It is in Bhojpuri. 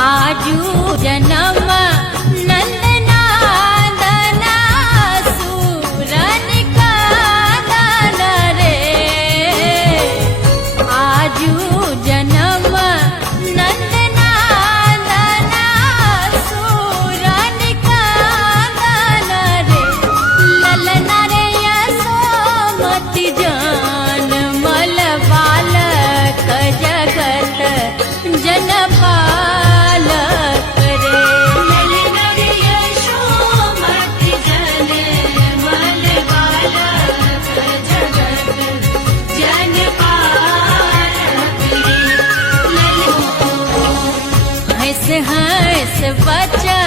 आजू जन्म नंदनादन सूरन कानन रे। आजू जन्म नंदनादन सूरन कानन रे। ललना रे यशोमति जान मल बालक जगत जनपालक रे। ललना रे यशोमति जन मल बालक जगत जनपालक रे। हंस हंस बच्चा